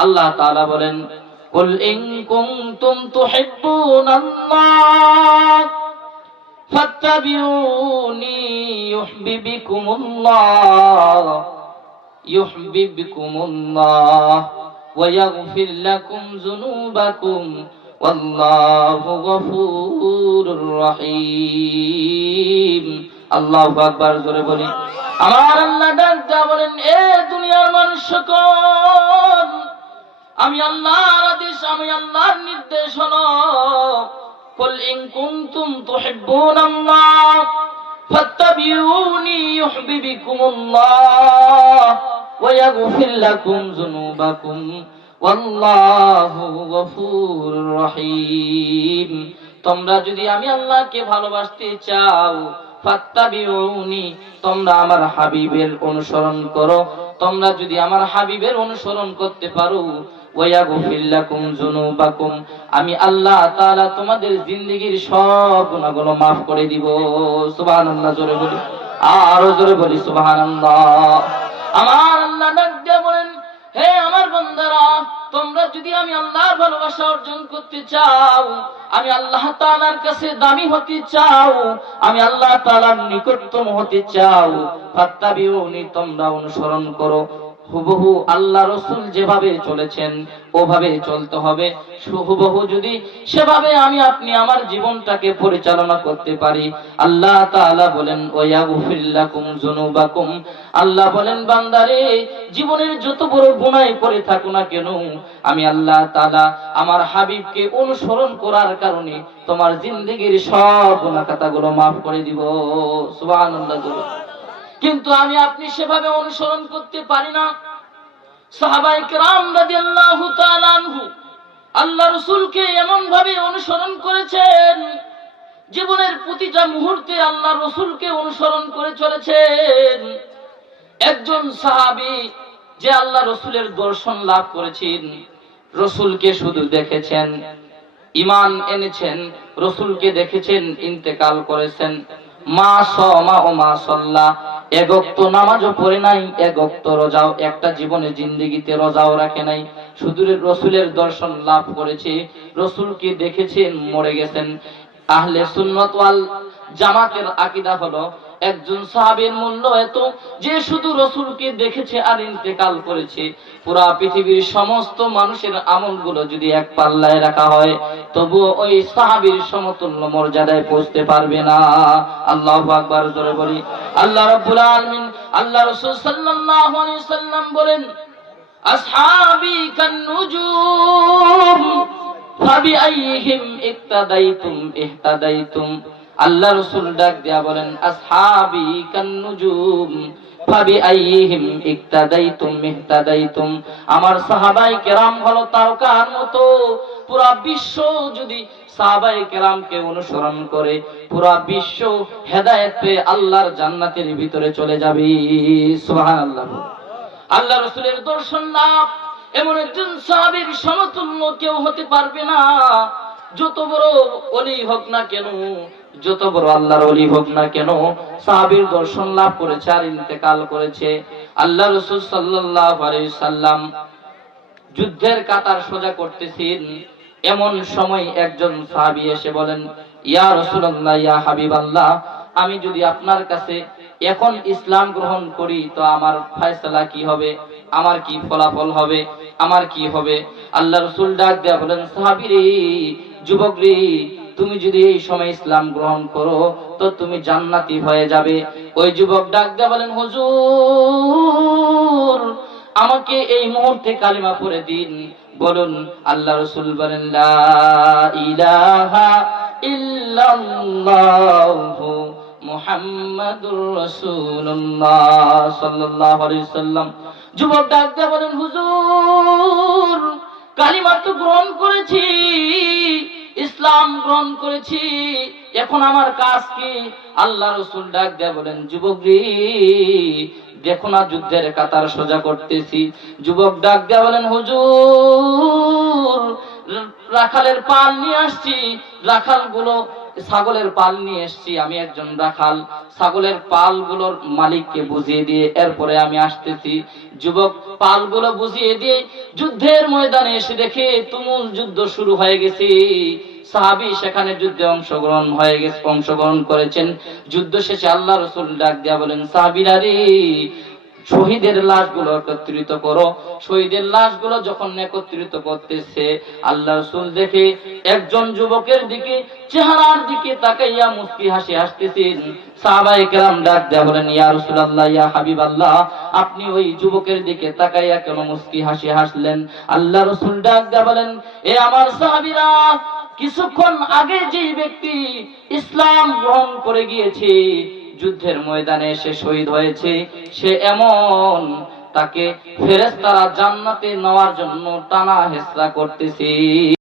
আল্লাহ তাআলা বলেন قل إن كنتم تحبون الله فاتبعوني يحببكم الله يحببكم الله ويغفر لكم ذنوبكم والله غفور رحيم আল্লাহ আকবার জোরে বলি আমার আল্লাহ ডাক দেয়া বলেন এ দুনিয়ার মানুষ সকল আমি আল্লাহর আদেশ আমি আল্লাহর নির্দেশ হলো قل إن كنتم تحبون الله فاتبعوني يحببكم الله ويغفر لكم ذنوبكم والله غفور رحيم তোমরা যদি আমি আল্লাহকে ভালোবাসতে চাও ফাত্তাবিউনি তোমরা আমার হাবিবের অনুসরণ করো তোমরা যদি আমার হাবিবের অনুসরণ করতে পারো আমি আল্লাহ তোমাদের জিন্দেগীর সব গুনাহগুলো মাফ করে দিব। সুবহানাল্লাহ, জোরে বলি। আরও জোরে বলি, সুবহানাল্লাহ। আমার আল্লাহ বলেন, হে বান্দারা, তোমরা যদি আমি আল্লাহর ভালোবাসা অর্জন করতে চাও, আমি আল্লাহ তালার কাছে দামি হতে চাও, আমি আল্লাহ তালার নিকটতম হতে চাও তোমরা অনুসরণ করো। হুবহু আল্লাহ রসুল যেভাবে চলেছেন, ওভাবে চলতে হবে। হুবহু যদি সেভাবে আমি আপনি আমার জীবনটাকে পরিচালনা করতে পারি, আল্লাহ তাআলা বলেন ওয়াগফিরলাকুম যুনুবাকুম। আল্লাহ বলেন, বান্দারে, জীবনের যত বড় গুনাহ করে থাকো না কেন, আমি আল্লাহ তাআলা আমার হাবিবকে অনুসরণ করার কারণে তোমার জিন্দেগীর সব গুনাহ খাতাগুলো maaf করে দিব। সুবহানাল্লাহ। কিন্তু আমি আপনি সেভাবে অনুসরণ করতে পারি না। একজন যে আল্লাহ দর্শন লাভ করেছেন, রসুলকে শুধু দেখেছেন ইমান এনেছেন, রসুলকে দেখেছেন, ইন্তেকাল করেছেন। মা মা ও মা সল্লা একক্ত নামাজও পড়ে নাই একক্ত রোজাও একটা জীবনে জিন্দিগিতে রোজাও রাখে নাই। শুধু রসুলের দর্শন লাভ করেছে, রসুলকে দেখেছেন, মরে গেছেন। আহলে সুন্নত ওয়াল জামাতের আকিদা হলো একজন সাহাবের মূল্য এত যে শুধু রসুলকে দেখেছে আর ইন্তেকাল করেছে। পুরা পৃথিবীর সমস্ত মানুষের আমলগুলো যদি এক পাল্লায় রাখা হয়, তবুও ওই সাহাবীর সমতুল্য মর্যাদায় পৌঁছতে পারবে না। আল্লাহ আকবার, জোরে বলি। আল্লাহ রাব্বুল আলামিন, আল্লাহ রাসূল সাল্লাল্লাহু আলাইহি সাল্লাম বলেন, আসহাবি কান নুজুম ফাবিআইহিম ইক্তাদাইতুম, ইহতাদাইতুম। আল্লাহ রাসূল ডাক দিয়া বলেন, আসহাবি কান নুজুম ফাবিআইহিম ইক্তাদাইতুম ইহতাদাইতুম আমার সাহাবাই কেরাম হলো তারকার মতো। পুরা বিশ্ব যদি সাহাবাই কেরামকে অনুসরণ করে, পুরা বিশ্ব হেদায়েত পেয়ে আল্লাহর জান্নাতের ভিতরে চলে যাবে। সুবহানাল্লাহ। আল্লাহ রসুলের দর্শন লাভ। এমন একজন সাহাবীর সমতুল্য কেউ হতে পারবে না। যত বড় অলি হোক না কেন যত বড় আল্লাহর অলি হোক না কেন, সাহাবীর দর্শন লাভ করেছে আর ইন্তেকাল করেছে। আল্লাহ রসুল আলাইহি সাল্লাম যুদ্ধের কাতার সোজা করতেছেন। এমন সময় একজন সাহাবী এসে বলেন, ইয়া রাসূলুল্লাহ, ইয়া হাবিবাল্লাহ, আমি যদি আপনার কাছে এখন ইসলাম গ্রহণ করি, তো আমার ফয়সালা কি হবে? আমার কি ফলাফল হবে? আমার কি হবে? আল্লাহ রসুল ডাক দেয়া বলেন, সাহাবী রে, যুবক রে তুমি যদি এই সময় ইসলাম গ্রহণ করো, তো তুমি জান্নাতি হয়ে যাবে। ওই যুবক ডাক দেয়া বলেন, হুজুর, আমাকে এই মুহূর্তে কালিমা পড়ে দিন। বলুন, আল্লাহ রসুল বলেন যুবক ডাক দিয়ে বলেন, হুজুর, কালিমা তো গ্রহণ গ্রহণ করেছি। এখন আমার কাজ কি? আল্লাহ রসুল ডাক দেয়া বলেন যুবক দেখো না যুদ্ধের কাতার সোজা করতেছি। যুবক ডাক দেয়া বলেন, হুজুর, রাখালের পাল নিয়ে আসছি। রাখালগুলো ছাগলের পাল নিয়ে এসেছি। আমি একজন রাখাল। ছাগলের পালগুলোর মালিককে বুঝিয়ে দিয়ে এরপরে আমি আসতেছি। যুবক পালগুলো বুঝিয়ে দিয়ে যুদ্ধের ময়দানে এসে দেখে তুমুল যুদ্ধ শুরু হয়ে গেছে। সাহাবি সেখানে যুদ্ধে অংশগ্রহণ হয়ে গেছে, অংশগ্রহণ করেছেন। যুদ্ধ শেষে আল্লাহ রসুল ডাক দিয়া বলেন সাহাবিরা রে শহীদের লাশগুলো একত্রিত করো। শহীদের লাশগুলো যখন একত্রিত করতেছে, আল্লাহ রসুল দেখে একজন যুবকের দিকে, চেহারার দিকে তাকাইয়া মুস্কি হাসি হাসতেছেন। সাহাবায়ে কেরাম ডাক দেয়া বলেন, ইয়া রাসূলুল্লাহ, ইয়া হাবিবাল্লাহ, আপনি ওই যুবকের দিকে তাকাইয়া কেন মুস্কি হাসি হাসলেন? আল্লাহ রসুল ডাক দেয়া বলেন, এ আমার সাহাবীরা কিছুক্ষণ আগে যেই ব্যক্তি ইসলাম গ্রহণ করে গিয়েছে, যুদ্ধের ময়দানে সে শহীদ হয়েছে, সে এমন তাকে ফেরেস্তারা জান্নাতে নেওয়ার জন্য টানা হেসরা করতেছে।